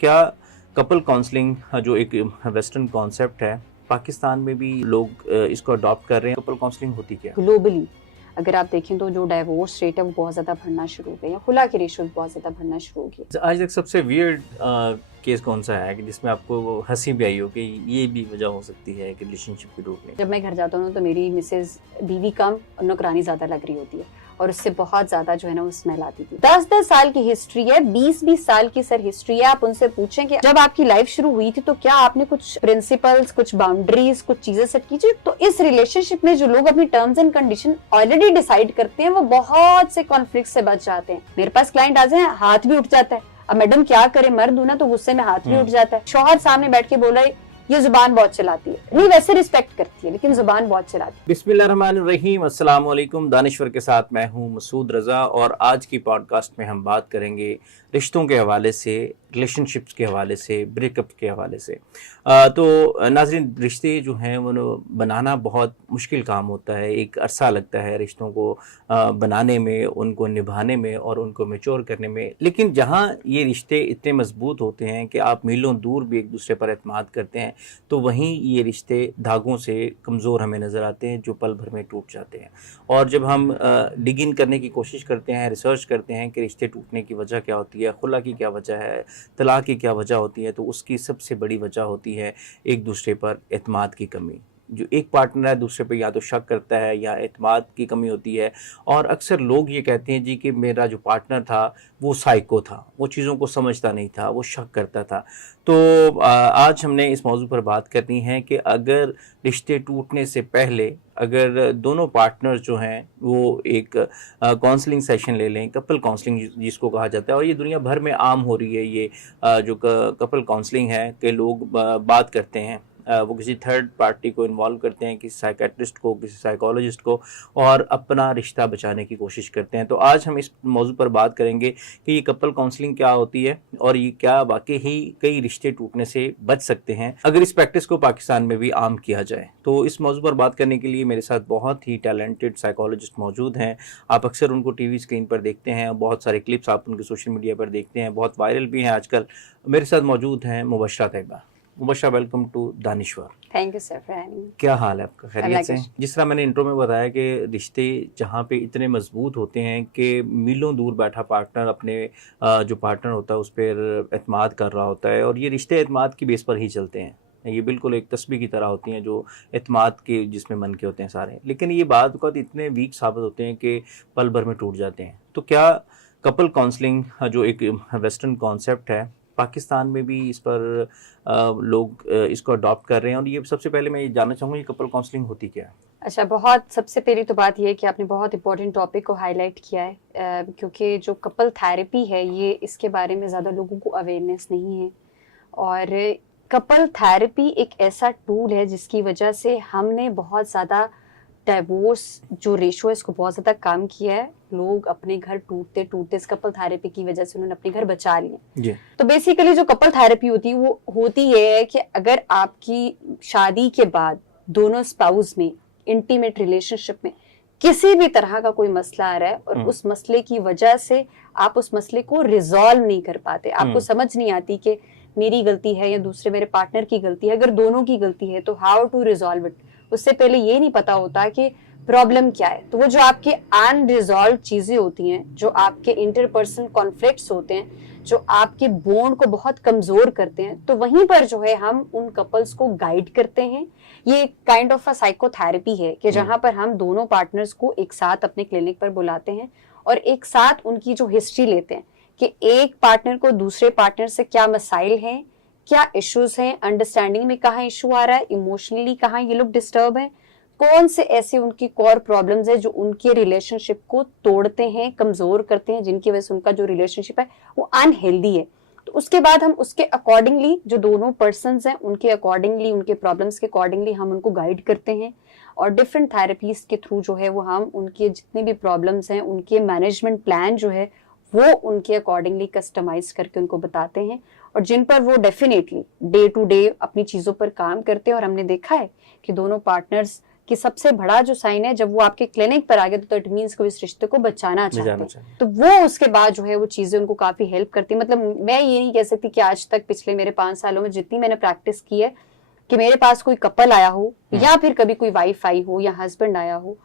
क्या couple counselling जो एक वेस्टर्न कॉन्सेप्ट है, पाकिस्तान में भी लोग इसको अडॉप्ट कर रहे हैं? कपल काउंसलिंग होती क्या है? ग्लोबली अगर आप देखें तो जो डाइवोर्स रेट है वो बहुत ज़्यादा बढ़ना शुरू हो गया, खुला के रेशो बहुत ज़्यादा बढ़ना शुरू हो गया। आज तक सबसे वियर्ड केस कौन सा है कि जिसमें आपको वो हंसी भी आई हो कि ये भी वजह हो सकती है कि रिलेशनशिप के टूटने? जब मैं घर जाता हूँ तो मेरी मिसेज बीवी कम और नौकरानी ज़्यादा लग रही होती है और उससे बहुत ज़्यादा जो है ना वो स्मेल आती थी। 10-10 साल की हिस्ट्री है, 20-20 साल की सर हिस्ट्री है। आप उनसे पूछें कि जब आपकी लाइफ शुरू हुई थी तो क्या आपने कुछ प्रिंसिपल्स, कुछ बाउंड्रीज, कुछ चीजें सेट की थी? तो इस रिलेशनशिप में जो लोग अपनी terms and condition already decide करते हैं वो बहुत से कॉन्फ्लिक्ट से बच जाते हैं। मेरे पास क्लाइंट आ जाए हाथ भी उठ जाता है, अब मैडम क्या करे, मर्द हूं ना तो गुस्से में हाथ भी उठ जाता है। शौहर सामने बैठ के बोल रहा है ये जुबान बहुत चलाती है, नहीं वैसे रिस्पेक्ट करती है लेकिन जुबान बहुत चलाती है। बिस्मिल्लाहिर्रहमानिर्रहीम, अस्सलाम वालेकुम। दानिश्वर के साथ मैं हूं मसूद रज़ा और आज की पॉडकास्ट में हम बात करेंगे रिश्तों के हवाले से, रिलेशनशिप्स के हवाले से, ब्रेकअप के हवाले से। तो नाज़रीन, रिश्ते जो हैं वो बनाना बहुत मुश्किल काम होता है। एक अरसा लगता है रिश्तों को बनाने में, उनको निभाने में और उनको मैच्योर करने में। लेकिन जहाँ ये रिश्ते इतने मजबूत होते हैं कि आप मीलों दूर भी एक दूसरे पर एतमाद करते हैं, तो वहीं ये रिश्ते धागों से कमज़ोर हमें नज़र आते हैं जो पल भर में टूट जाते हैं। और जब हम डिग इन करने की कोशिश करते हैं, रिसर्च करते हैं कि रिश्ते टूटने की वजह क्या होती है, खुला की क्या वजह है, तलाक की क्या वजह होती है, तो उसकी सबसे बड़ी वजह होती है एक दूसरे पर एतमाद की कमी। जो एक पार्टनर है दूसरे पे या तो शक करता है या एतमाद की कमी होती है। और अक्सर लोग ये कहते हैं जी कि मेरा जो पार्टनर था वो साइको था, वो चीज़ों को समझता नहीं था, वो शक करता था। तो आज हमने इस मौजू पर बात करनी है कि अगर रिश्ते टूटने से पहले अगर दोनों पार्टनर्स जो हैं वो एक काउंसलिंग सेशन ले लें, कपल काउंसलिंग जिसको कहा जाता है, और ये दुनिया भर में आम हो रही है। ये जो कपल काउंसलिंग है कि लोग बात करते हैं, वो किसी थर्ड पार्टी को इन्वॉल्व करते हैं, किसी साइकेट्रिस्ट को, किसी साइकोलॉजिस्ट को, और अपना रिश्ता बचाने की कोशिश करते हैं। तो आज हम इस मौजू पर बात करेंगे कि ये कपल काउंसलिंग क्या होती है और ये क्या वाकई ही कई रिश्ते टूटने से बच सकते हैं अगर इस प्रैक्टिस को पाकिस्तान में भी आम किया जाए। तो इस मौजू पर बात करने के लिए मेरे साथ बहुत ही टैलेंटेड साइकोलॉजिस्ट मौजूद हैं। आप अक्सर उनको टीवी स्क्रीन पर देखते हैं, बहुत सारे क्लिप्स आप उनके सोशल मीडिया पर देखते हैं, बहुत वायरल भी हैं आजकल। मेरे साथ मौजूद हैं Mubashra Tayyaba. Mubashra, welcome to Danishwar. Thank you sir for having me. क्या हाल है आपका? खैरियत से? जिस तरह मैंने इंट्रो में बताया कि रिश्ते जहाँ पे इतने मजबूत होते हैं कि मीलों दूर बैठा पार्टनर अपने जो पार्टनर होता है उस पर एतमाद कर रहा होता है, और ये रिश्ते एतमाद की बेस पर ही चलते हैं। ये बिल्कुल एक तस्बीह की तरह होती हैं जो एतमाद के जिसमें मन के होते हैं सारे, लेकिन ये बाद वक़्त इतने वीक साबित होते हैं कि पल भर में टूट जाते हैं। तो क्या कपल काउंसलिंग जो एक वेस्टर्न कॉन्सेप्ट है, पाकिस्तान में भी इस पर लोग इसको अडॉप्ट कर रहे हैं? और ये सबसे पहले मैं ये जानना चाहूँगा ये कपल काउंसलिंग होती क्या है? अच्छा, बहुत सबसे पहली तो बात ये है कि आपने बहुत इंपॉर्टेंट टॉपिक को हाईलाइट किया है, क्योंकि जो कपल थेरेपी है ये इसके बारे में ज़्यादा लोगों को अवेयरनेस नहीं है। और कपल थेरेपी एक ऐसा टूल है जिसकी वजह से हमने बहुत ज़्यादा डाइवोर्स जो रेशो है इसको बहुत ज़्यादा कम किया है। लोग अपने घर टूटते टूटते इस कपल थेरेपी की वजह से उन्होंने अपने घर बचा लिए। तो बेसिकली जो कपल थेरेपी होती है वो होती है कि अगर आपकी शादी के बाद दोनों स्पाउस में इंटीमेट रिलेशनशिप में किसी भी तरह का कोई मसला आ रहा है और उस मसले की वजह से आप उस मसले को रिजॉल्व नहीं कर पाते, आपको समझ नहीं आती कि मेरी गलती है या दूसरे मेरे पार्टनर की गलती है, अगर दोनों की गलती है तो हाउ टू रिजॉल्व इट, उससे पहले ये नहीं पता होता कि प्रॉब्लम क्या है। तो वो जो आपके अनरिजॉल्व चीजें होती हैं, जो आपके इंटरपर्सनल कॉन्फ्लिक्ट्स होते हैं, जो आपके बॉन्ड को बहुत कमजोर करते हैं, तो वहीं पर जो है हम उन कपल्स को गाइड करते हैं। ये काइंड ऑफ अ साइकोथेरेपी है कि जहां पर हम दोनों पार्टनर्स को एक साथ अपने क्लिनिक पर बुलाते हैं और एक साथ उनकी जो हिस्ट्री लेते हैं कि एक पार्टनर को दूसरे पार्टनर से क्या मसाइल हैं, क्या इश्यूज हैं, अंडरस्टैंडिंग में कहाँ इशू आ रहा है, इमोशनली कहाँ ये लोग डिस्टर्ब हैं, कौन से ऐसे उनकी कोर प्रॉब्लम्स है जो उनके रिलेशनशिप को तोड़ते हैं, कमजोर करते हैं, जिनकी वजह से उनका जो रिलेशनशिप है वो अनहेल्दी है। तो उसके बाद हम उसके अकॉर्डिंगली जो दोनों पर्सन्स हैं उनके अकॉर्डिंगली, उनके प्रॉब्लम्स के अकॉर्डिंगली हम उनको गाइड करते हैं और डिफरेंट थेरेपीज के थ्रू जो है वो हम उनके जितने भी प्रॉब्लम्स हैं उनके मैनेजमेंट प्लान जो है वो उनके अकॉर्डिंगली कस्टमाइज करके उनको बताते हैं, और जिन पर वो डेफिनेटली डे टू डे अपनी चीजों पर काम करते हैं। और हमने देखा है कि दोनों पार्टनर्स कि सबसे बड़ा जो साइन है जब वो आपके क्लिनिक पर आ गए तो इट मींस कि इस रिश्ते को बचाना चाहते हैं। तो वो उसके बाद जो है वो चीजें उनको काफी हेल्प करती है। मतलब मैं ये नहीं कह सकती कि आज तक पिछले मेरे 5 सालों में जितनी मैंने प्रैक्टिस की है कि मेरे पास कोई कपल आया हो या फिर कभी कोई वाइफ आई हो या हस्बैंड आया हो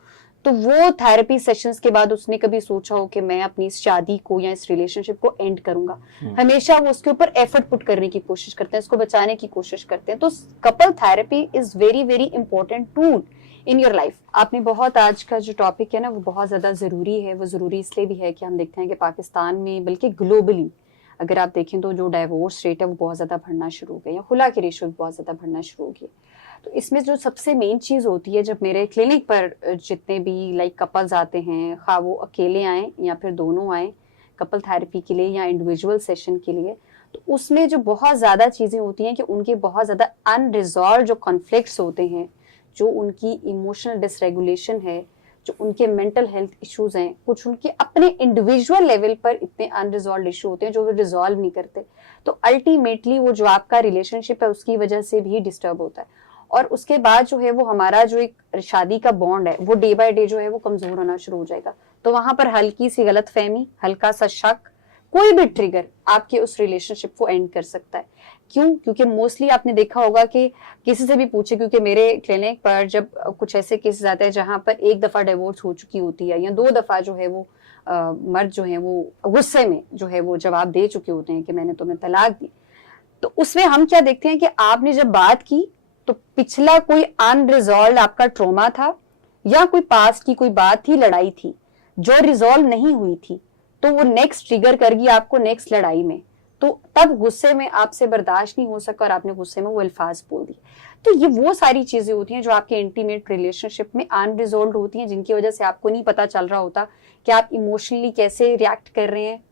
तो वो थेरेपी सेशंस के बाद उसने कभी सोचा हो कि मैं अपनी इस शादी को या इस रिलेशनशिप को एंड करूंगा। हमेशा वो उसके ऊपर एफर्ट पुट करने की कोशिश करते हैं, इसको बचाने की कोशिश करते हैं। तो couple therapy is very very important tool in your life. आपने बहुत, आज का जो टॉपिक है ना वो बहुत ज्यादा जरूरी है। वो जरूरी इसलिए भी है कि हम देखते हैं कि पाकिस्तान में बल्कि ग्लोबली अगर आप देखें तो जो डाइवोर्स रेट है वो बहुत ज्यादा बढ़ना शुरू हो गया, या खुला की रेशो भी बहुत ज्यादा बढ़ना शुरू हो गई। तो इसमें जो सबसे मेन चीज होती है, जब मेरे क्लिनिक पर जितने भी लाइक कपल्स आते हैं, खा वो अकेले आए या फिर दोनों आए कपल थेरेपी के लिए या इंडिविजुअल सेशन के लिए, तो उसमें जो बहुत ज्यादा चीजें होती हैं कि उनके बहुत ज्यादा अनरिजॉल्व जो कॉन्फ्लिक्ट्स होते हैं, जो उनकी इमोशनल डिसरेगुलेशन है, जो उनके मेंटल हेल्थ इश्यूज हैं, कुछ उनके अपने इंडिविजुअल लेवल पर इतने अनरिजॉल्व इशू होते हैं जो वो रिजॉल्व नहीं करते। तो अल्टीमेटली वो जो आपका रिलेशनशिप है उसकी वजह से भी डिस्टर्ब होता है। और उसके बाद जो है वो हमारा जो एक शादी का बॉन्ड है वो डे बाय डे जो है वो कमजोर होना शुरू हो जाएगा। तो वहां पर हल्की सी गलतफहमी, हल्का सा शक, कोई भी ट्रिगर आपके उस रिलेशनशिप को एंड कर सकता है। क्यों? क्योंकि मोस्टली आपने देखा होगा कि किसी से भी पूछे, क्योंकि मेरे क्लिनिक पर जब कुछ ऐसे केसेस आते हैं जहां पर एक दफा डिवोर्स हो चुकी होती है या 2 दफा जो है वो मर्द जो है वो गुस्से में जो है वो जवाब दे चुके होते हैं कि मैंने तुम्हें तलाक दी, तो उसमें हम क्या देखते हैं कि आपने जब बात की तो पिछला कोई अनरिजॉल्व आपका ट्रॉमा था या कोई पास्ट की कोई बात थी, लड़ाई थी जो रिजॉल्व नहीं हुई थी, तो वो नेक्स्ट ट्रिगर करगी आपको नेक्स्ट लड़ाई में। तो तब गुस्से में आपसे बर्दाश्त नहीं हो सका और आपने गुस्से में वो अल्फाज बोल दिए। तो ये वो सारी चीजें होती हैं जो आपके इंटीमेट रिलेशनशिप में अनरिजॉल्व होती हैं, जिनकी वजह से आपको नहीं पता चल रहा होता कि आप इमोशनली कैसे रिएक्ट कर रहे हैं,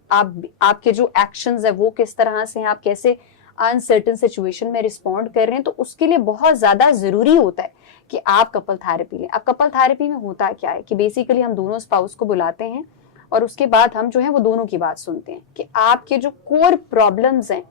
आपके जो एक्शंस है वो किस तरह से हैं, आप कैसे अनसर्टेन सिचुएशन में रिस्पॉन्ड कर रहे हैं। तो उसके लिए बहुत ज्यादा जरूरी होता है कि आप कपल थेरेपी लें। अब कपल थेरेपी में होता क्या है कि बेसिकली हम दोनों स्पाउस को बुलाते हैं और उसके बाद हम जो है वो दोनों की बात सुनते हैं कि आपके जो कोर प्रॉब्लम्स हैं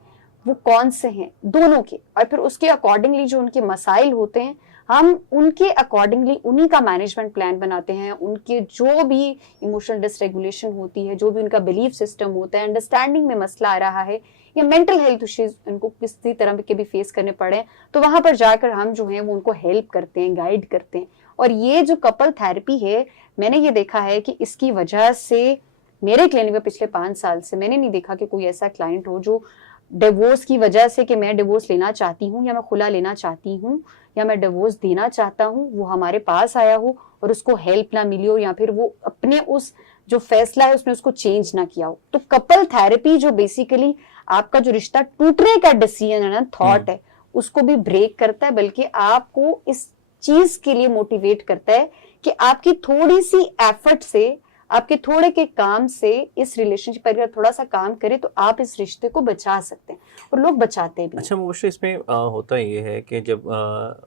वो कौन से हैं दोनों के, और फिर उसके अकॉर्डिंगली जो उनके मसाइल होते हैं हम उनके अकॉर्डिंगली उन्हीं का मैनेजमेंट प्लान बनाते हैं। उनके जो भी इमोशनल डिसरेगुलेशन होती है, जो भी उनका बिलीफ सिस्टम होता है, अंडरस्टैंडिंग में मसला आ रहा है या मेंटल हेल्थ इश्यूज उनको किसी तरह के भी फेस करने पड़े, तो वहां पर जाकर हम जो है वो उनको हेल्प करते हैं, गाइड करते हैं। और ये जो कपल थेरेपी है, मैंने ये देखा है कि इसकी वजह से मेरे क्लिनिक में पिछले 5 साल से मैंने नहीं देखा कि कोई ऐसा क्लाइंट हो जो डिवोर्स की वजह से कि मैं डिवोर्स लेना चाहती हूँ या मैं खुला लेना चाहती हूँ या मैं डिवोर्स देना चाहता हूँ, वो हमारे पास आया हो और उसको हेल्प ना मिली हो या फिर वो अपने उस जो फैसला है उसने उसको चेंज ना किया हो। तो कपल थेरेपी जो बेसिकली आपका जो रिश्ता टूटने का डिसीजन है ना, थॉट है, उसको भी ब्रेक करता है, बल्कि आपको इस चीज के लिए मोटिवेट करता है कि आपकी थोड़ी सी एफर्ट से, आपके थोड़े के काम से इस रिलेशनशिप पर अगर थोड़ा सा काम करें तो आप इस रिश्ते को बचा सकते हैं, और लोग बचाते भी। अच्छा मुबशर, इसमें होता ये है कि जब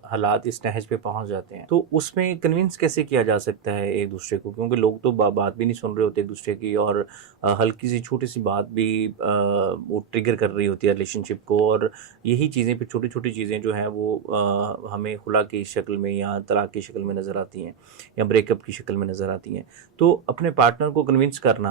हालात इस नहज पे पहुंच जाते हैं तो उसमें कन्विंस कैसे किया जा सकता है एक दूसरे को, क्योंकि लोग तो बात भी नहीं सुन रहे होते एक दूसरे की, और हल्की सी छोटी सी बात भी वो ट्रिगर कर रही होती है रिलेशनशिप को, और यही चीज़ें फिर छोटी छोटी चीज़ें जो हैं वो हमें खुला की शक्ल में या तलाक की शक्ल में नज़र आती हैं या ब्रेकअप की शक्ल में नज़र आती हैं। तो अपने पार्टनर को कन्विंस करना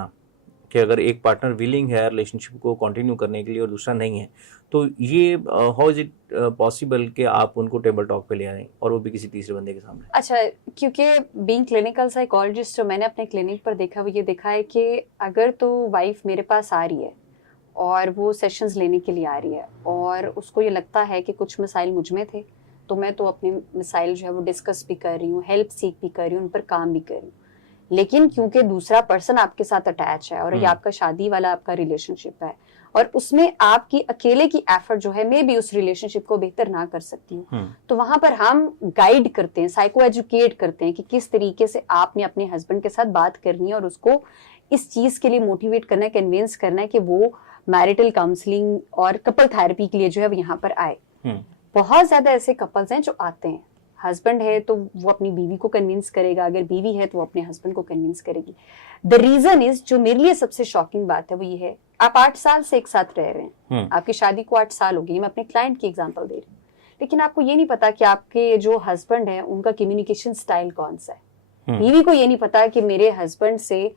कि अगर एक पार्टनर विलिंग है रिलेशनशिप को कंटिन्यू करने के लिए और दूसरा नहीं है, तो ये हाउ इज इट पॉसिबल कि आप उनको टेबल टॉक पे ले आएं और वो भी किसी तीसरे बंदे के सामने? अच्छा, क्योंकि बीइंग क्लिनिकल साइकोलॉजिस्ट जो मैंने अपने क्लिनिक पर देखा वो ये देखा है कि अगर तो वाइफ मेरे पास आ रही है और वो सेशंस लेने के लिए आ रही है और उसको ये लगता है कि कुछ मसाइल मुझ में थे, तो मैं तो अपने मसाइल जो है वो डिस्कस भी कर रही हूँ, हेल्प सीख भी कर रही हूँ, उन पर काम भी कर रही हूँ, लेकिन क्योंकि दूसरा पर्सन आपके साथ अटैच है और ये आपका शादी वाला आपका रिलेशनशिप है और उसमें आपकी अकेले की एफर्ट जो है मैं भी उस रिलेशनशिप को बेहतर ना कर सकती हूँ, तो वहां पर हम गाइड करते हैं, साइको एजुकेट करते हैं कि किस तरीके से आपने अपने हस्बैंड के साथ बात करनी है और उसको इस चीज के लिए मोटिवेट करना है, कन्विंस करना है कि वो मैरिटल काउंसलिंग और कपल थेरेपी के लिए जो है वो यहाँ पर आए। बहुत ज्यादा ऐसे कपल्स हैं जो आते हैं, हस्बैंड है तो वो अपनी बीवी को कन्विंस करेगा, अगर बीवी है तो वो अपने हस्बैंड को कन्विंस करेगी। द रीजन इज, जो मेरे लिए सबसे शॉकिंग बात है वो ये है, आप 8 साल से एक साथ रह रहे हैं, आपकी शादी को 8 साल हो गई, मैं अपने क्लाइंट की एग्जांपल दे रही हूँ लेकिन आपको ये नहीं पता कि आपके जो हस्बैंड है उनका कम्युनिकेशन स्टाइल कौन सा है। बीवी को ये नहीं पता कि मेरे हस्बैंड से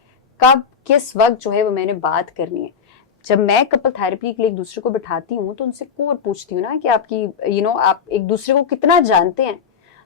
कब किस वक्त जो है वो मैंने बात करनी है। जब मैं कपल थेरेपी के लिए एक दूसरे को बिठाती हूँ तो उनसे कोर पूछती हूँ ना कि आपकी आप एक दूसरे को कितना जानते हैं,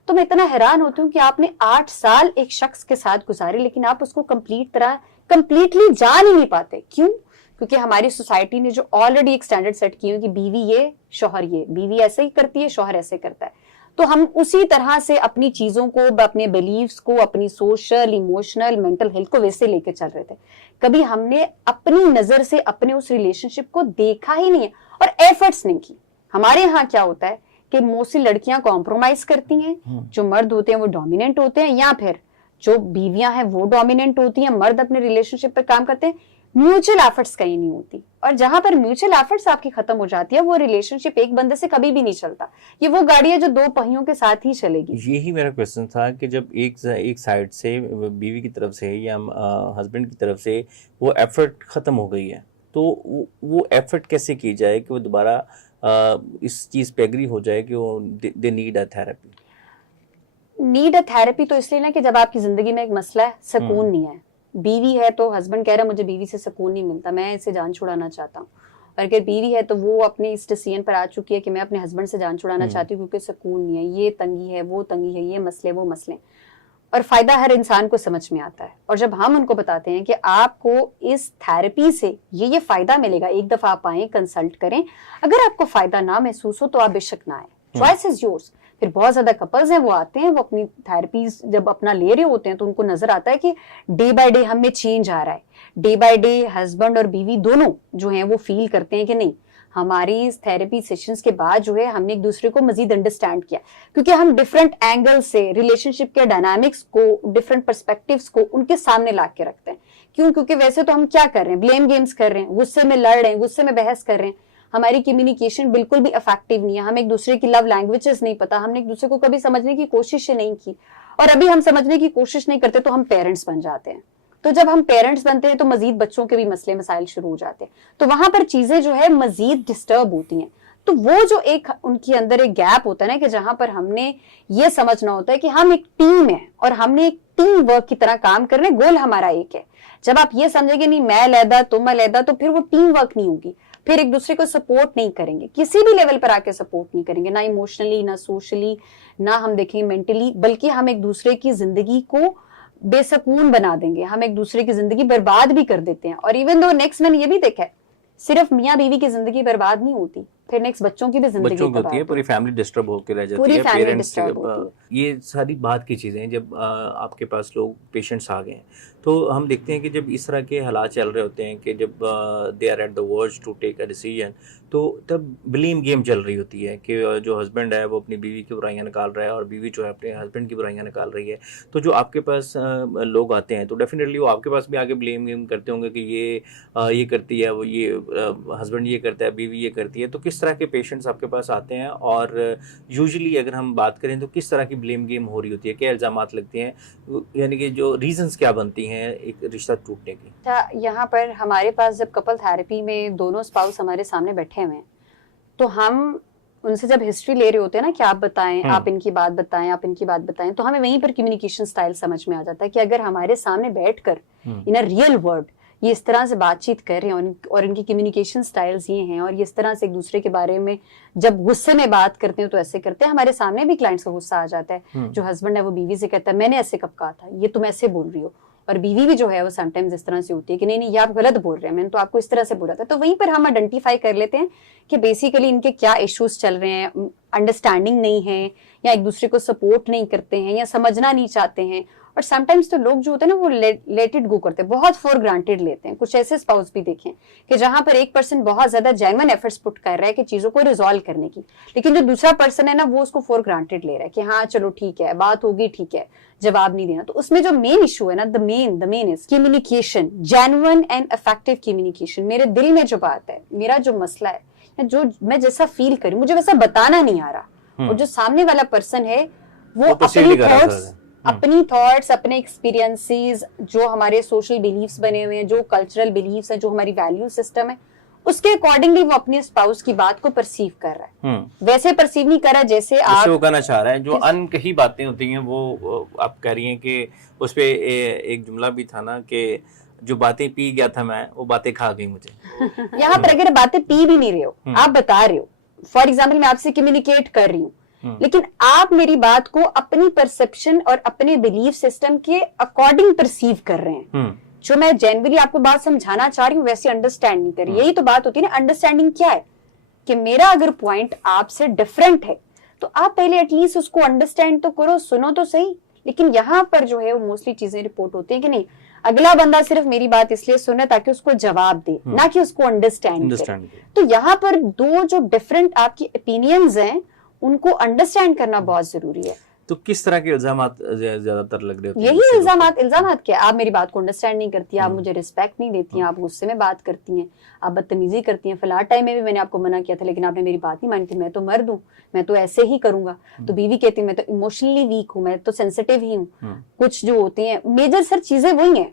तो मैं इतना हैरान होती हूँ कि आपने 8 साल एक शख्स के साथ गुजारे लेकिन आप उसको कंप्लीटली जान ही नहीं पाते। क्यों? क्योंकि हमारी सोसाइटी ने जो ऑलरेडी एक स्टैंडर्ड सेट किए कि बीवी ये, शौहर ये, बीवी ऐसे ही करती है, शौहर ऐसे करता है, तो हम उसी तरह से अपनी चीजों को, अपने बिलीव्स को, अपनी सोशल, इमोशनल, मेंटल हेल्थ को वैसे लेके चल रहे थे। कभी हमने अपनी नजर से अपने उस रिलेशनशिप को देखा ही नहीं है और एफर्ट्स नहीं की। हमारे यहाँ क्या होता है कि मोस्टली लड़कियां कॉम्प्रोमाइज करती हैं, जो मर्द होते हैं वो डोमिनेंट होते हैं, या फिर जो बीवियां हैं वो डोमिनेंट होती हैं, मर्द अपने रिलेशनशिप पर काम करते हैं, म्यूचुअल एफर्ट्स कहीं नहीं होती। और जहां पर म्यूचुअल एफर्ट्स आपकी खत्म हो जाती है वो रिलेशनशिप एक बंदे से कभी भी नहीं चलता। ये वो गाड़ी है जो 2 पहियों के साथ ही चलेगी। यही मेरा क्वेश्चन था कि जब एक साइड से बीवी की तरफ से या हस्बैंड की तरफ से वो एफर्ट खत्म हो गई है तो वो एफर्ट कैसे की जाए कि वो दोबारा इस चीज पे एग्री हो जाए कि वो they need a therapy. Need a therapy तो इसलिए ना कि जब आपकी जिंदगी में एक मसला है, सुकून नहीं है, बीवी है तो हस्बैंड कह रहा है मुझे बीवी से सुकून नहीं मिलता, मैं इसे जान छुड़ाना चाहता हूँ, और अगर बीवी है तो वो अपने इस डिसीजन पर आ चुकी है कि मैं अपने हस्बैंड से जान छुड़ाना चाहती हूँ क्योंकि सुकून नहीं है, ये तंगी है, वो तंगी है, ये मसले वो मसले। और फायदा हर इंसान को समझ में आता है, और जब हम उनको बताते हैं कि आपको इस थेरेपी से ये फायदा मिलेगा, एक दफा आप आए, कंसल्ट करें, अगर आपको फायदा ना महसूस हो तो आप बेशक ना आए, चॉइस इज योर्स। फिर बहुत ज्यादा कपल्स हैं वो आते हैं, वो अपनी थेरेपीज जब अपना ले रहे होते हैं तो उनको नजर आता है कि डे बाय डे हमें चेंज आ रहा है, डे बाय डे हस्बैंड और बीवी दोनों जो हैं वो फील करते हैं कि नहीं, हमारी इस थेरेपी सेशंस के बाद जो है हमने एक दूसरे को मजीद अंडरस्टैंड किया, क्योंकि हम डिफरेंट एंगल से रिलेशनशिप के डायनामिक्स को, डिफरेंट पर्सपेक्टिव्स को उनके सामने ला के रखते हैं। क्यों? क्योंकि वैसे तो हम क्या कर रहे हैं, ब्लेम गेम्स कर रहे हैं, गुस्से में लड़ रहे हैं, गुस्से में बहस कर रहे हैं, हमारी कम्युनिकेशन बिल्कुल भी इफेक्टिव नहीं है, हम एक दूसरे की लव लैंग्वेजेस नहीं पता, हमने एक दूसरे को कभी समझने की कोशिश नहीं की, और अभी हम समझने की कोशिश नहीं करते तो हम पेरेंट्स बन जाते हैं। तो जब हम पेरेंट्स बनते हैं तो मजीद बच्चों के भी मसले मसाइल शुरू हो जाते हैं, तो वहां पर चीजें जो है मजीद डिस्टर्ब होती हैं। तो वो जो एक उनके अंदर एक गैप होता है ना कि जहां पर हमने ये समझना होता है कि हम एक टीम है और हमने एक टीम वर्क की तरह काम कर रहे हैं, गोल हमारा एक है। जब आप ये समझेंगे नहीं मैं अलहदा तुम अलहदा, तो फिर वो टीम वर्क नहीं होगी, फिर एक दूसरे को सपोर्ट नहीं करेंगे, किसी भी लेवल पर आके सपोर्ट नहीं करेंगे, ना इमोशनली, ना सोशली, ना हम देखेंगे मेंटली, बल्कि हम एक दूसरे की जिंदगी को बेसकून बना देंगे, हम एक दूसरे की जिंदगी बर्बाद भी कर देते हैं। और इवन दो नेक्स्ट मैंने ये भी देखा है, सिर्फ मियाँ बीवी की जिंदगी बर्बाद नहीं होती, फिर नेक्स्ट बच्चों की भी जिंदगी होती है, पूरी फैमिली डिस्टर्ब होकर रह जाती है, पेरेंट्स। ये सारी बात की चीजें जब आपके पास लोग पेशेंट्स आ गए हैं तो हम देखते हैं कि जब इस तरह के हालात चल रहे होते हैं कि जब they are at the verge to take a decision, तो तब ब्लेम गेम चल रही होती है कि जो हस्बैंड है वो अपनी बीवी की बुराइयां निकाल रहा है और बीवी जो है अपने हस्बैंड की बुराइयां निकाल रही है। तो जो आपके पास लोग आते हैं तो डेफिनेटली वो आपके पास भी आके ब्लेम गेम करते होंगे कि ये करती है, वो ये हस्बैंड ये करता है, बीवी ये करती है। तो किस तरह के पेशेंट्स आपके पास आते हैं और यूजुअली अगर हम बात करें तो किस तरह की ब्लेम गेम हो रही होती है, क्या इल्जामात लगते हैं, यानी कि जो रीजंस क्या बनती हैं एक रिश्ता टूटने की? यहाँ पर हमारे पास जब कपल थेरेपी में दोनों स्पाउस हमारे सामने बैठे हुए हैं तो हम उनसे जब हिस्ट्री ले रहे होते हैं ना कि आप बताएं, आप इनकी बात बताएं, आप इनकी बात बताएं, तो हमें वहीं पर कम्युनिकेशन स्टाइल समझ में आ जाता है कि अगर हमारे सामने बैठकर इन अ रियल वर्ड ये इस तरह से बातचीत कर रहे हैं और इनकी कम्युनिकेशन स्टाइल्स ये हैं और ये इस तरह से एक दूसरे के बारे में जब गुस्से में बात करते हैं तो ऐसे करते हैं। हमारे सामने भी क्लाइंट्स को गुस्सा आ जाता है, जो हस्बैंड है वो बीवी से कहता है मैंने ऐसे कब कहा था, ये तुम ऐसे बोल रही हो, और बीवी भी जो है वो समटाइम्स इस तरह से होती है कि नहीं ये आप गलत बोल रहे हैं, मैंने तो आपको इस तरह से बोला था। तो वहीं पर हम आइडेंटिफाई कर लेते हैं कि बेसिकली इनके क्या इश्यूज चल रहे हैं, अंडरस्टैंडिंग नहीं है, या एक दूसरे को सपोर्ट नहीं करते हैं, या समझना नहीं चाहते हैं। और समटाइम्स तो लोग जो होते हैं ना वो लेट इट गो करते हैं, बहुत फॉर ग्रांटेड लेते हैं। कुछ ऐसे स्पाउस भी देखें कि जहां पर एक पर्सन बहुत ज्यादा जेन्युइन एफर्ट्स पुट कर रहा है कि चीजों को रिजॉल्व करने की, लेकिन जो दूसरा पर्सन है ना वो उसको फॉर ग्रांटेड ले रहा है कि हाँ चलो ठीक है, बात होगी, ठीक है, जवाब नहीं देना। तो उसमें जो मेन इशू है ना, the main is communication, genuine and effective communication. मेरे दिल में जो बात है, मेरा जो मसला है, जो मैं जैसा फील करूं मुझे वैसा बताना नहीं आ रहा, और जो सामने वाला पर्सन है वो अपनी थॉट्स, अपने एक्सपीरियंसेस, जो हमारे सोशल बिलीव्स बने हुए हैं, जो कल्चरल बिलीव्स हैं, जो हमारी वैल्यू सिस्टम है, उसके अकॉर्डिंगली वो अपने स्पाउस की बात को परसीव कर रहा है, वैसे परसीव नहीं कर रहा जैसे आप वो कहना चाह रहा है। जो अनकही बातें होती हैं वो आप कह रही हैं कि उस पे एक जुमला भी था ना कि जो बातें पी गया था मैं, वो बातें खा गई मुझे। यहाँ पर अगर बातें पी भी नहीं रहे हो, आप बता रहे हो, फॉर एग्जाम्पल मैं आपसे कम्युनिकेट कर रही हूँ, लेकिन आप मेरी बात को अपनी परसेप्शन और अपने बिलीफ सिस्टम के अकॉर्डिंग परसीव कर रहे हैं। जो मैं जेन्युइनली आपको बात समझाना चाह रही हूँ वैसे अंडरस्टैंड नहीं कर रही। यही तो बात होती है ना, अंडरस्टैंडिंग क्या है कि मेरा अगर पॉइंट आपसे डिफरेंट है तो आप पहले एटलीस्ट उसको अंडरस्टैंड तो करो, सुनो तो सही। लेकिन यहाँ पर जो है वो मोस्टली चीजें रिपोर्ट होती है कि नहीं, अगला बंदा सिर्फ मेरी बात इसलिए सुने ताकि उसको जवाब दे, ना कि उसको अंडरस्टैंड करे। तो यहाँ पर दो जो डिफरेंट आपकी ओपिनियंस हैं उनको अंडरस्टैंड करना बहुत जरूरी है। तो किस तरह के इल्जामात ज्यादातर लग रहे होते हैं? यही इल्जामात क्या, आप मेरी बात को अंडरस्टैंड नहीं करती, आप मुझे रिस्पेक्ट नहीं देती हैं, आप गुस्से में बात करती हैं, आप बदतमीजी करती हैं। फिलहाल टाइम में भी मैंने आपको मना किया था लेकिन आपने मेरी बात नहीं मानी थी, मैं तो मर्द हूँ, मैं तो ऐसे ही करूंगा। तो बीवी कहती है मैं तो इमोशनली वीक हूँ, मैं तो सेंसिटिव ही हूँ। कुछ जो होती है मेजर सर चीजें वही है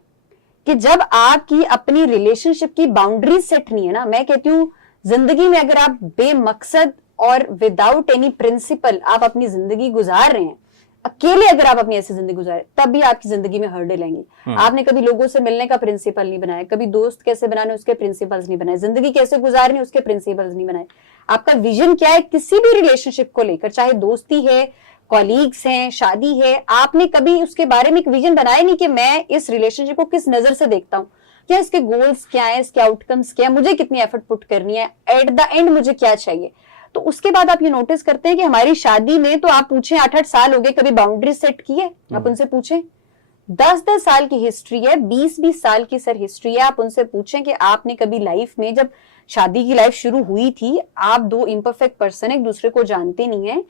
कि जब आपकी अपनी रिलेशनशिप की बाउंड्रीज सेट नहीं है ना, मैं कहती हूँ जिंदगी में अगर आप बेमकसद और विदाउट एनी प्रिंसिपल आप अपनी जिंदगी गुजार रहे हैं, अकेले अगर आप अपनी ऐसी जिंदगी गुजारे, तब भी आपकी जिंदगी में हर्डल आएंगी। आपने कभी लोगों से मिलने का प्रिंसिपल नहीं बनाया, कभी दोस्त कैसे बनाने उसके प्रिंसिपल्स नहीं बनाए, जिंदगी कैसे गुजारनी उसके प्रिंसिपल्स नहीं बनाए। आपका विजन क्या है किसी भी रिलेशनशिप को लेकर, चाहे दोस्ती है, कॉलीग्स हैं, शादी है, आपने कभी उसके बारे में एक विजन बनाया नहीं कि मैं इस रिलेशनशिप को किस नजर से देखता हूँ, क्या इसके गोल्स क्या है, इसके आउटकम्स क्या है, मुझे कितनी एफर्ट पुट करनी है, एट द एंड मुझे क्या चाहिए। तो उसके बाद आप ये नोटिस करते हैं कि हमारी शादी में तो आप पूछें 8-8 साल हो गए, कभी बाउंड्री सेट की है? आप उनसे पूछें 10-10 साल की हिस्ट्री है, 20-20 साल की सर हिस्ट्री है। आप उनसे पूछें कि आपने कभी लाइफ में जब शादी की लाइफ शुरू हुई थी, आप दो इम्परफेक्ट पर्सन एक दूसरे को जानते नहीं है,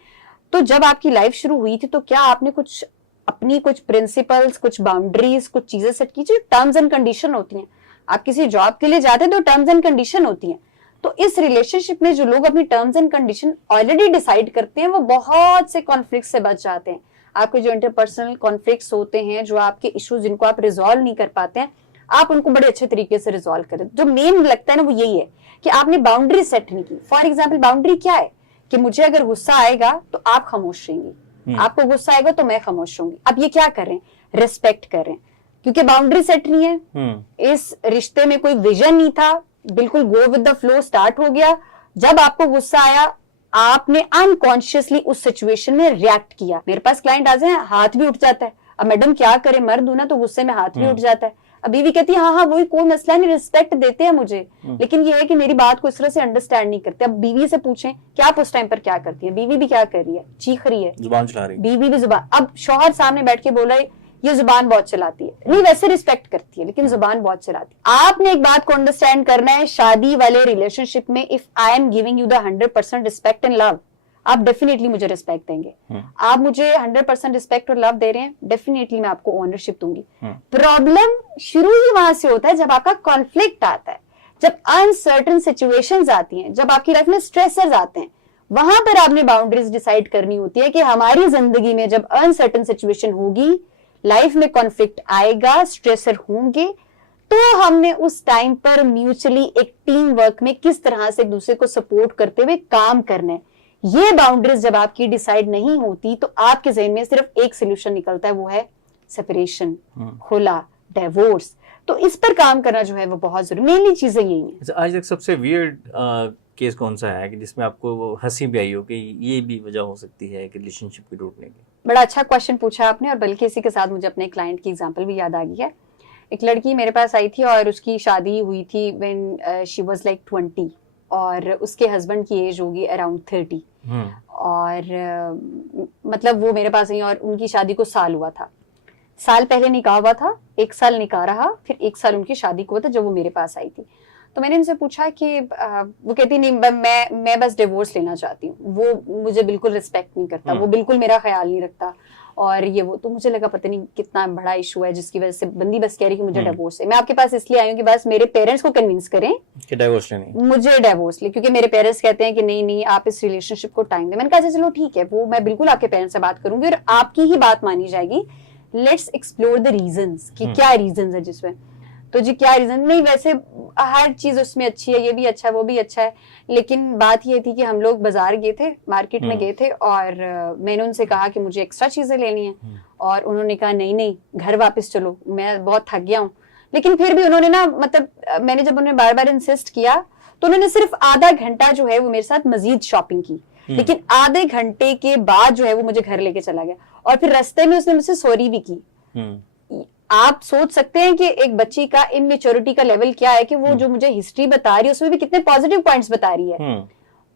तो जब आपकी लाइफ शुरू हुई थी तो क्या आपने कुछ अपनी कुछ प्रिंसिपल्स, कुछ बाउंड्रीज, कुछ चीजें सेट की? टर्म्स एंड कंडीशन होती हैं। आप किसी जॉब के लिए जाते हैं तो टर्म्स एंड कंडीशन होती हैं। तो इस रिलेशनशिप में जो लोग अपनी terms and condition already decide करते हैं वो बहुत से कॉन्फ्लिक्ट से बच जाते हैं। आपके जो इंटरपर्सनल कॉन्फ्लिक्ट्स होते हैं, जो आपके इश्यूज जिनको आप रिजॉल्व नहीं कर पाते हैं, आप उनको बड़े अच्छे तरीके से रिजॉल्व करें। जो मेन लगता है ना वो यही है कि आपने बाउंड्री सेट नहीं की। फॉर एग्जाम्पल बाउंड्री क्या है कि मुझे अगर गुस्सा आएगा तो आप खामोश रहेंगी, आपको गुस्सा आएगा तो मैं खामोश रहूंगी। अब ये क्या करें? रिस्पेक्ट करें, क्योंकि बाउंड्री सेट नहीं है। इस रिश्ते में कोई विजन नहीं था, बिल्कुल go with the flow start हो गया। जब आपको गुस्सा आया, आपने अनकॉन्शियसली उस सिचुएशन में रिएक्ट किया। मेरे पास क्लाइंट आ जाए, हाथ भी उठ जाता है। अब मैडम क्या करे, मर्द हूं ना तो गुस्से में हाथ भी उठ जाता है। अब बीवी कहती है हाँ वही, कोई मसला नहीं, रिस्पेक्ट देते हैं मुझे, लेकिन ये है कि मेरी बात को इस तरह से अंडरस्टैंड नहीं करते। अब बीवी से पूछें कि आप उस टाइम पर क्या करती है? बीवी भी क्या कर रही है? चीख रही है, जुबान चला रही है। बीवी भी जुबान। अब शौहर सामने बैठ के बोला ये जुबान बहुत चलाती है, नहीं वैसे रिस्पेक्ट करती है लेकिन जुबान बहुत चलाती है। आपने एक बात को अंडरस्टैंड करना है, शादी वाले रिलेशनशिप में if I am giving you the 100% respect and love, आप डेफिनेटली मुझे रिस्पेक्ट देंगे। आप मुझे 100% रिस्पेक्ट और लव दे रहे हैं, डेफिनेटली मैं आपको ओनरशिप दूंगी। प्रॉब्लम शुरू ही वहां से होता है जब आपका कॉन्फ्लिक्ट आता है, जब अनसर्टन सिचुएशंस आती हैं, जब आपकी लाइफ में स्ट्रेसर्स आते हैं। वहां पर आपने बाउंड्रीज डिसाइड करनी होती है कि हमारी जिंदगी में जब अनसर्टन सिचुएशन होगी, लाइफ में कॉन्फ्लिक्ट आएगा, स्ट्रेसर होंगे, तो हमने उस टाइम पर म्यूचुअली एक टीम वर्क में किस तरह से एक दूसरे को सपोर्ट करते हुए काम करना है। ये बाउंड्रीज जब आपकी डिसाइड नहीं होती तो आपके ज़हन में सिर्फ एक सोल्यूशन निकलता है, वो है सेपरेशन, खुला, डिवोर्स। तो इस पर काम करना जो है वो बहुत जरूरी, मेनली चीजें यही हैं। आज तक सबसे वियर्ड केस कौन सा है कि जिसमें आपको हंसी भी आई हो कि ये भी वजह हो सकती है कि रिलेशनशिप के टूटने की? बड़ा अच्छा क्वेश्चन पूछा आपने, और बल्कि इसी के साथ मुझे अपने क्लाइंट की एग्जांपल भी याद आ गई है। एक लड़की मेरे पास आई थी और उसकी शादी हुई थी व्हेन शी वाज लाइक 20 और उसके हस्बैंड की एज होगी अराउंड 30। और मतलब वो मेरे पास आई और उनकी शादी को साल हुआ था। साल पहले निकाह हुआ था, 1 साल निकाह रहा, फिर 1 साल उनकी शादी को हुआ था जब वो मेरे पास आई थी। तो मैंने उनसे पूछा कि वो कहती नहीं, मैं बस डिवोर्स लेना चाहती हूँ, वो मुझे बिल्कुल रिस्पेक्ट नहीं करता, वो बिल्कुल मेरा ख्याल नहीं रखता और ये वो। तो मुझे लगा पता नहीं कितना बड़ा इशू है जिसकी वजह से बंदी बस कह रही कि मुझे डिवोर्स है। मैं आपके पास इसलिए आई हूँ कि बस मेरे पेरेंट्स को कन्विंस करें कि डिवोर्स लेनी, मुझे डिवोर्स ले, क्योंकि मेरे पेरेंट्स कहते हैं कि नहीं आप इस रिलेशनशिप को टाइम दें। मैंने कहा चलो ठीक है, वो मैं बिल्कुल आपके पेरेंट्स से बात करूंगी और आपकी ही बात मानी जाएगी। लेट्स एक्सप्लोर द रीजंस कि क्या रीजंस है जिसमें। तो जी क्या रीजन, नहीं वैसे हर चीज उसमें अच्छी है, ये भी अच्छा है वो भी अच्छा है, लेकिन बात ये थी कि हम लोग बाजार गए थे, मार्केट में गए थे, और मैंने उनसे कहा कि मुझे एक्स्ट्रा चीजें लेनी है, और उन्होंने कहा नहीं नहीं घर वापस चलो, मैं बहुत थक गया हूँ। लेकिन फिर भी उन्होंने ना, मतलब मैंने जब उन्हें बार बार इंसिस्ट किया तो उन्होंने सिर्फ आधा घंटा जो है वो मेरे साथ मजीद शॉपिंग की, लेकिन आधे घंटे के बाद जो है वो मुझे घर लेके चला गया, और फिर रास्ते में उसने मुझसे सॉरी भी की। आप सोच सकते हैं कि एक बच्ची का इमेच्योरिटी का लेवल क्या है, कि वो जो मुझे हिस्ट्री बता रही है उसमें भी कितने पॉजिटिव पॉइंट्स बता रही है।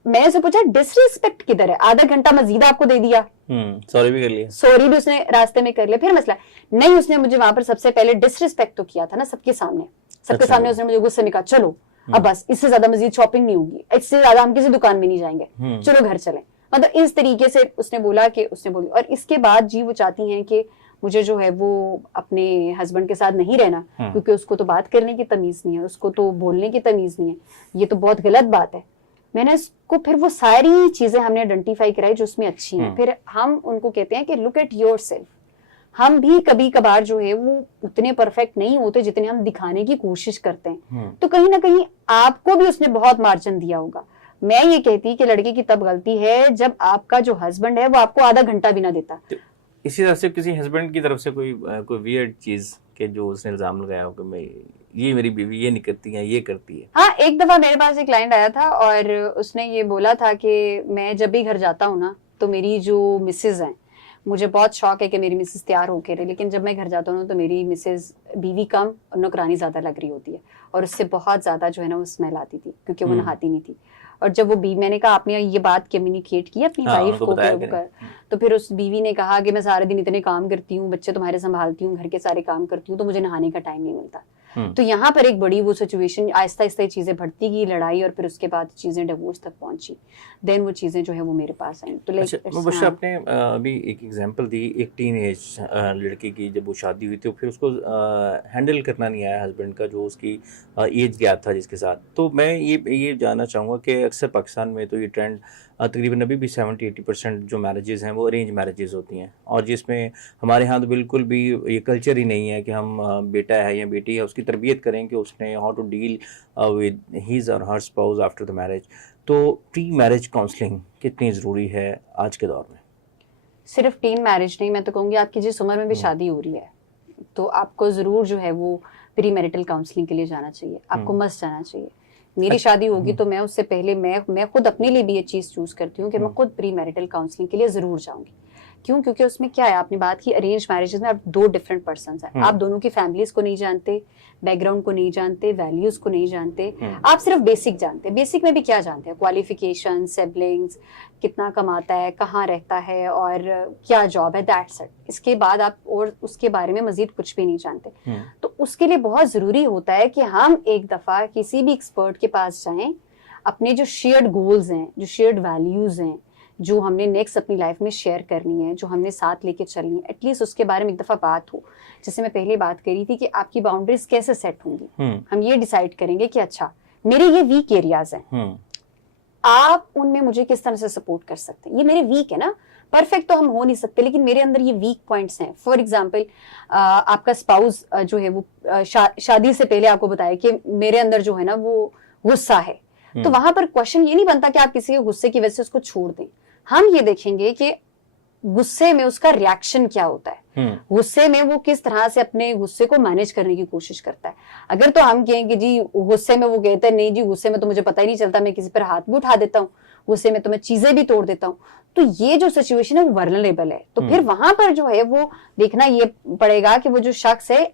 मैंने उससे पूछा डिसरिस्पेक्ट किधर है, आधा घंटा मजीद आपको दे दिया, सॉरी भी कर लिया, सॉरी भी उसने रास्ते में कर लिया, फिर मसला नहीं, उसने मुझे वहां पर सबसे पहले डिसरिस्पेक्ट तो किया था ना सबके सामने, सबके सामने उसने मुझे गुस्से में कहा चलो अब बस, इससे ज्यादा मजीद शॉपिंग नहीं होगी, इससे ज्यादा हम किसी दुकान में नहीं जाएंगे, चलो घर चलें, मतलब इस तरीके से उसने बोला कि उसने बोली। और इसके बाद जी वो चाहती हैं कि मुझे जो है वो अपने हस्बैंड के साथ नहीं रहना, क्योंकि उसको तो बात करने की तमीज नहीं है, उसको तो बोलने की तमीज नहीं है, ये तो बहुत गलत बात है। मैंने इसको फिर वो सारी चीजें हमने आइडेंटिफाई कराई जो उसमें अच्छी हैं। फिर हम उनको कहते हैं कि लुक एट योरसेल्फ, हम भी कभी कभार जो है वो उतने परफेक्ट नहीं होते जितने हम दिखाने की कोशिश करते हैं, तो कहीं ना कहीं आपको भी उसने बहुत मार्जिन दिया होगा। मैं ये कहती कि लड़के की तब गलती है जब आपका जो हस्बैंड है वो आपको आधा घंटा भी ना देता। इसी तरह से किसी हस्बैंड की तरफ से कोई वियर्ड चीज के जो उसने इल्जाम लगाया हो कि मैं ये मेरी बीवी ये नहीं करती है, ये करती है? हाँ, एक दफा मेरे पास एक क्लाइंट आया था और उसने ये बोला था कि मैं जब भी घर जाता हूँ ना तो मेरी जो मिसेज हैं, मुझे बहुत शौक है कि मेरी मिसेज तैयार होके रहे, लेकिन जब मैं घर जाता हूँ ना तो मेरी मिसेज बीवी कम और नौकरानी ज्यादा लग रही होती है, और उससे बहुत ज्यादा जो है ना वो स्मेल आती थी क्योंकि वो नहाती नहीं थी। और जब वो बीवी, मैंने कहा आपने ये बात कम्युनिकेट की अपनी वाइफ को कर, तो फिर उस बीवी ने कहा कि मैं सारे दिन इतने काम करती हूँ, बच्चे तुम्हारे संभालती हूँ, घर के सारे काम करती हूँ, तो मुझे नहाने का टाइम नहीं मिलता। तो यहाँ पर एक बड़ी वो सिचुएशन, आहिस्ता आहिस्ता चीजें बढ़ती गई लड़ाई, और फिर उसके बाद चीजें डिवोर्स तक पहुंची, देन वो चीजें जो है वो मेरे पास आई। तो मुबश्शिर आपने अभी एक एग्जांपल दी एक टीन एज लड़की की, जब वो शादी हुई थी फिर उसको हैंडल करना नहीं आया हस्बैंड का, जो उसकी एज गैप था जिसके साथ। तो मैं ये जानना चाहूँगा कि अक्सर पाकिस्तान में तो ये ट्रेंड तकरीबन अभी भी 70-80% जो मैरिजेस हैं वो अरेंज मैरिजेस होती हैं, और जिसमें हमारे यहाँ तो बिल्कुल भी ये कल्चर ही नहीं है कि हम बेटा है या बेटी है उसकी तरबियत करें कि उसने how to deal with his or her spouse after the marriage. तो प्री मैरिज काउंसलिंग कितनी ज़रूरी है आज के दौर में? सिर्फ टीन मैरिज नहीं, मैं तो कहूँगी आपकी जिस उम्र में भी शादी हो रही है तो आपको ज़रूर जो है वो प्री मैरिटल काउंसलिंग के लिए जाना चाहिए, आपको मस्ट जाना चाहिए। मेरी शादी होगी तो मैं उससे पहले मैं खुद अपने लिए भी ये चीज चूज करती हूँ कि मैं खुद प्री मैरिटल काउंसलिंग के लिए जरूर जाऊंगी। क्यों? क्योंकि उसमें क्या है, आपने बात की अरेंज मैरिजेस में आप दो डिफरेंट पर्सन्स हैं, आप दोनों की फैमिलीज को नहीं जानते, बैकग्राउंड को नहीं जानते, वैल्यूज को नहीं जानते, आप सिर्फ बेसिक जानते हैं। बेसिक में भी क्या जानते हैं? क्वालिफिकेशन, सिबलिंग्स, कितना कमाता है, कहाँ रहता है और क्या जॉब है, दैट्स इट। इसके बाद आप और उसके बारे में मजीद कुछ भी नहीं जानते। तो उसके लिए बहुत जरूरी होता है कि हम एक दफा किसी भी एक्सपर्ट के पास जाएं, अपने जो शेयर्ड गोल्स हैं, जो शेयर्ड वैल्यूज हैं, जो हमने नेक्स्ट अपनी लाइफ में शेयर करनी है, जो हमने साथ लेके चलनी है, एटलीस्ट उसके बारे में एक दफा बात हो। जैसे मैं पहले बात करी थी कि आपकी बाउंड्रीज कैसे सेट होंगी, हम ये डिसाइड करेंगे कि अच्छा मेरे ये वीक एरियाज हैं, आप उनमें मुझे किस तरह से सपोर्ट कर सकते हैं। ये मेरे वीक है ना, परफेक्ट तो हम हो नहीं सकते, लेकिन मेरे अंदर ये वीक पॉइंट्स हैं। फॉर एग्जाम्पल आपका स्पाउस जो है वो शादी से पहले आपको बताया कि मेरे अंदर जो है ना वो गुस्सा है, तो वहां पर क्वेश्चन ये नहीं बनता कि आप किसी के गुस्से की वजह से उसको छोड़ दें। हम ये देखेंगे कि गुस्से में उसका रिएक्शन क्या होता है, गुस्से में वो किस तरह से अपने गुस्से को मैनेज करने की कोशिश करता है। अगर तो हम कहें कि जी गुस्से में वो कहते हैं नहीं जी गुस्से में तो मुझे पता ही नहीं चलता, मैं किसी पर हाथ भी उठा देता हूँ, गुस्से में तो मैं चीजें भी तोड़ देता हूँ, तो ये जो सिचुएशन है वो वर्नरेबल है। तो फिर वहां पर जो है वो देखना ये पड़ेगा कि वो जो शख्स है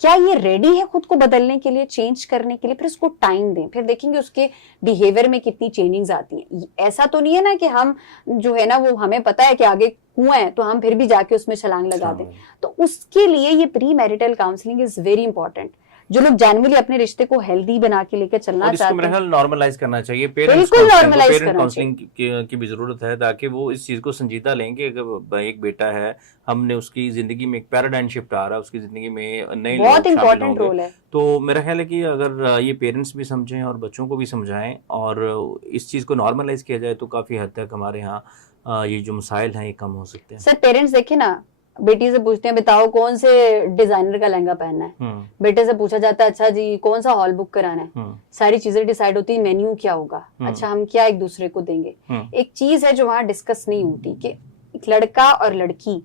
क्या ये रेडी है खुद को बदलने के लिए, चेंज करने के लिए। फिर उसको टाइम दें, फिर देखेंगे उसके बिहेवियर में कितनी चेंजिंग्स आती हैं। ऐसा तो नहीं है ना कि हम जो है ना वो हमें पता है कि आगे कुआं है तो हम फिर भी जाके उसमें छलांग लगा दें। तो उसके लिए ये pre marital counselling is very important. जो लोग जेन्युइनली अपने रिश्ते को हेल्दी बना के लेकर चलना चाहते हैं, नॉर्मलाइज करना चाहिए, बिल्कुल नॉर्मलाइज करना काउंसलिंग की भी जरूरत है, ताकि वो इस चीज को संजीदा लेंगे। अगर एक बेटा है, हमने उसकी जिंदगी में एक पैराडाइम शिफ्ट आ रहा है, उसकी जिंदगी में नए लोग बहुत इंपॉर्टेंट रोल है। तो मेरा ख्याल है कि अगर ये पेरेंट्स भी समझें और बच्चों को भी समझाएं और इस चीज को नॉर्मलाइज किया जाए तो काफी हद तक हमारे यहाँ ये जो मसाइल हैं ये कम हो सकते हैं। सर पेरेंट्स देखे ना, बेटी से पूछते हैं बताओ कौन से डिजाइनर का लहंगा पहनना है, बेटे से पूछा जाता है अच्छा जी कौन सा हॉल बुक कराना है, सारी चीजें डिसाइड होती है, मेन्यू क्या होगा, अच्छा हम क्या एक दूसरे को देंगे। एक चीज है जो वहां डिस्कस नहीं होती कि एक लड़का और लड़की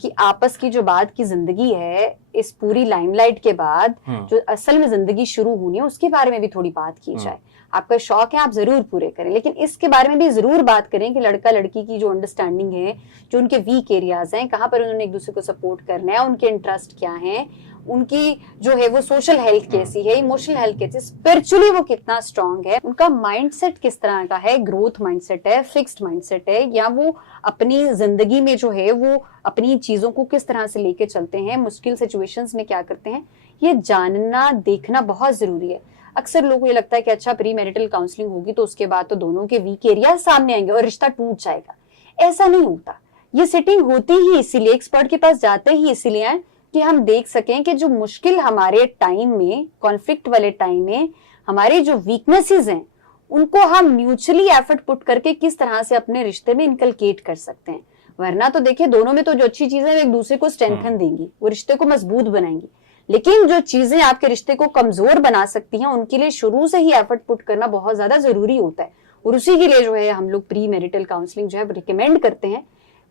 की आपस की जो बात की जिंदगी है इस पूरी लाइमलाइट के बाद जो असल में जिंदगी शुरू होनी है उसके बारे में भी थोड़ी बात की जाए। आपका शौक है आप जरूर पूरे करें, लेकिन इसके बारे में भी जरूर बात करें कि लड़का लड़की की जो अंडरस्टैंडिंग है, जो उनके वीक एरियाज हैं, कहाँ पर उन्होंने एक दूसरे को सपोर्ट करना है, उनके इंटरेस्ट क्या हैं, उनकी जो है वो सोशल हेल्थ कैसी है, इमोशनल हेल्थ कैसी है, स्पिरिचुअली वो कितना स्ट्रांग है, उनका माइंडसेट किस तरह का है, ग्रोथ माइंडसेट है, फिक्स्ड माइंडसेट है, या वो अपनी जिंदगी में जो है वो अपनी चीजों को किस तरह से लेके चलते हैं, मुश्किल सिचुएशंस में क्या करते हैं, ये जानना देखना बहुत जरूरी है। अक्सर लोगों को ये लगता है कि अच्छा प्री मैरिटल काउंसलिंग होगी तो उसके बाद तो दोनों के वीक एरिया सामने आएंगे और रिश्ता टूट जाएगा। ऐसा नहीं होता। ये सेटिंग होती ही इसीलिए, एक्सपर्ट के पास जाते ही इसीलिए हैं कि हम देख सकें कि जो मुश्किल हमारे टाइम में, कॉन्फ्लिक्ट वाले टाइम में हमारे जो वीकनेसेस हैं उनको हम म्यूचुअली एफर्ट पुट करके किस तरह से अपने रिश्ते में इनकलकेट कर सकते हैं। वरना तो देखिए दोनों में तो जो अच्छी चीजें एक दूसरे को स्ट्रेंथन देंगी, वो रिश्ते को मजबूत बनाएंगी, लेकिन जो चीजें आपके रिश्ते को कमजोर बना सकती हैं उनके लिए शुरू से ही एफर्ट पुट करना बहुत ज्यादा जरूरी होता है। और उसी के लिए जो है हम लोग प्री मैरिटल काउंसलिंग जो है रिकमेंड करते हैं।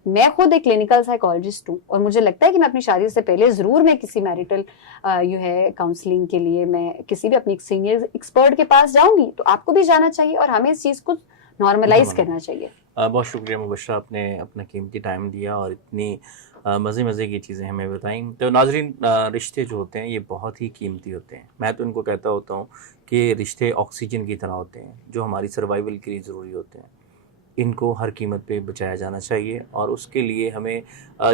मैं खुद एक क्लिनिकल साइकोलॉजिस्ट हूँ और मुझे लगता है कि मैं अपनी शादी से पहले जरूर मैं किसी मैरिटल जो है काउंसलिंग के लिए मैं किसी भी अपनी सीनियर एक्सपर्ट के पास जाऊंगी। तो आपको भी जाना चाहिए और हमें इस चीज को नॉर्मलाइज करना चाहिए। बहुत शुक्रिया मुबशरा, आपने अपना कीमती टाइम दिया और इतनी मज़े की चीज़ें हमें बताई। तो नाज़रीन, रिश्ते जो होते हैं ये बहुत ही कीमती होते हैं। मैं तो इनको कहता होता हूँ कि रिश्ते ऑक्सीजन की तरह होते हैं जो हमारी सर्वाइवल के लिए ज़रूरी होते हैं। इनको हर कीमत पे बचाया जाना चाहिए और उसके लिए हमें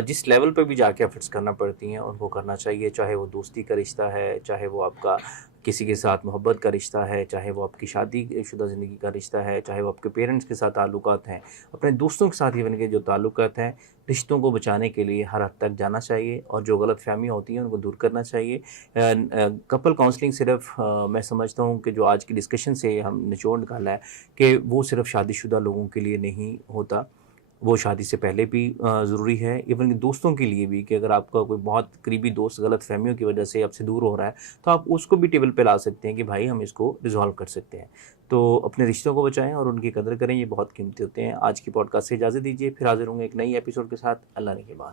जिस लेवल पे भी जाके एफर्ट्स करना पड़ती हैं उनको करना चाहिए, चाहे वो दोस्ती का रिश्ता है, चाहे वो आपका किसी के साथ मोहब्बत का रिश्ता है, चाहे वो आपकी शादीशुदा ज़िंदगी का रिश्ता है, चाहे वो आपके पेरेंट्स के साथ ताल्लुकात हैं, अपने दोस्तों के साथ इवन के जो ताल्लुकात हैं, रिश्तों को बचाने के लिए हर हद तक जाना चाहिए और जो गलत फहमियाँ होती हैं उनको दूर करना चाहिए। कपल काउंसलिंग सिर्फ मैं समझता हूँ कि जो आज की डिस्कशन से हम निचोड़ निकाला है कि वो सिर्फ शादीशुदा लोगों के लिए नहीं होता, वो शादी से पहले भी ज़रूरी है, इवन दोस्तों के लिए भी, कि अगर आपका कोई बहुत करीबी दोस्त गलत फहमियों की वजह से आपसे दूर हो रहा है तो आप उसको भी टेबल पे ला सकते हैं कि भाई हम इसको रिजॉल्व कर सकते हैं। तो अपने रिश्तों को बचाएं और उनकी कदर करें, ये बहुत कीमती होते हैं। आज की पॉडकास्ट से इजाज़त दीजिए, फिर हाजिर होंगे एक नई एपिसोड के साथ। अल्लाह ने के बाद।